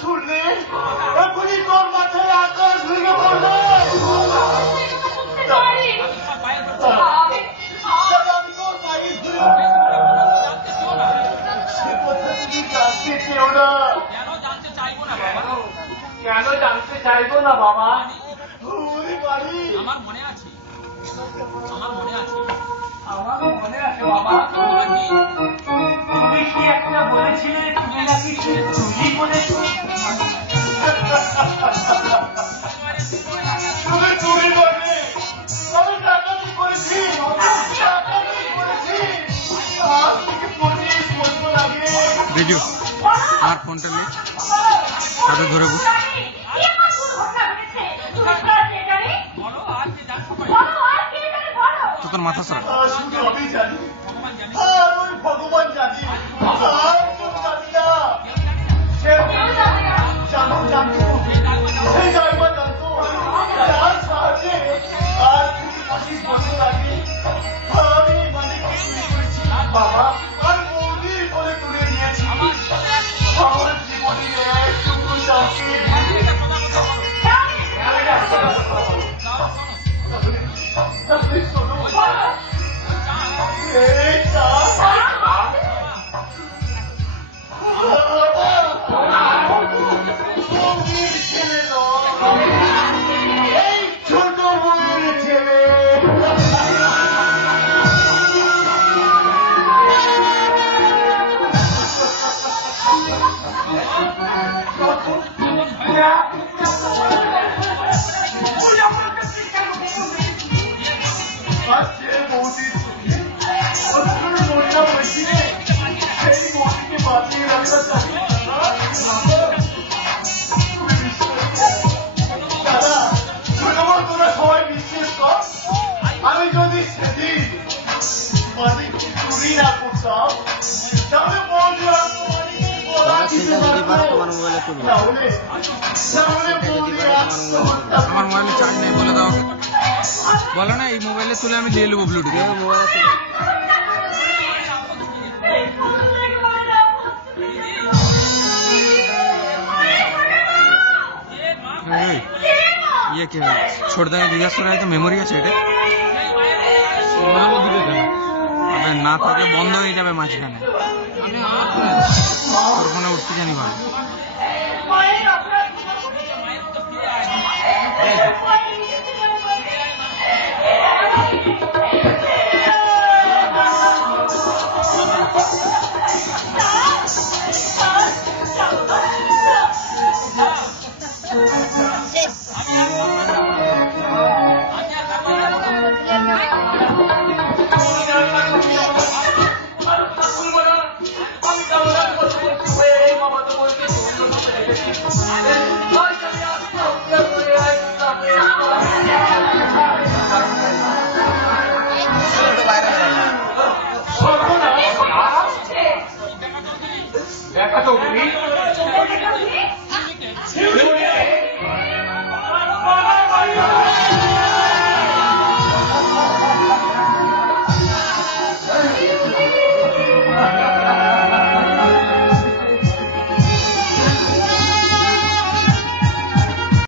শুনলে এখনই তোর মাথায় আকাশ ভেঙে পড়বে। আমি তোর পায়ে ধরে সে কথা তুমি জানতে চেও না। কেন জানতে চাইবো না বাবা? আমার মনে আছে বাবা। তুমি কি একটা বলেছিলে তুমি নাকি চুরি করেছো? তুমি চুরি করবে? আমি ডাকাতি করেছি, আজ থেকে 25 বছর আগে। ভিডিও আর ফোনটা নেই, কত ধরে তোর মাথা সারা। শুধু আমি জানি, আর ওই ভগবান জানি, আর কেউ জানি না। জানতো সেই ড্রাইভার জানতো, যার সাহায্যে আর 25 বছর আগে আমি মালিককে চুরি করেছি বাবা, আর মন্দির করে তুলে নিয়েছি। আমার জীবনে একটুকু শান্তি। ছোট বউয়ের ছেলে আমি যদি সেদিন মালিককে চুরি না করতাম তাহলে আমার মোবাইলে চার্জ নেই বলে দাও, বলো না এই মোবাইলে তুলে আমি দিয়ে নেবো ব্লুটুথ। ये क्या है? छोड़ देंगे जिज्ञास कर रहा है तो मेमोरी আছে এটা? আবে না থাকে বন্ধ হয়ে যাবে মাঝখানে। তোর ফোনে উঠতে জানি ভালো। দেখা তো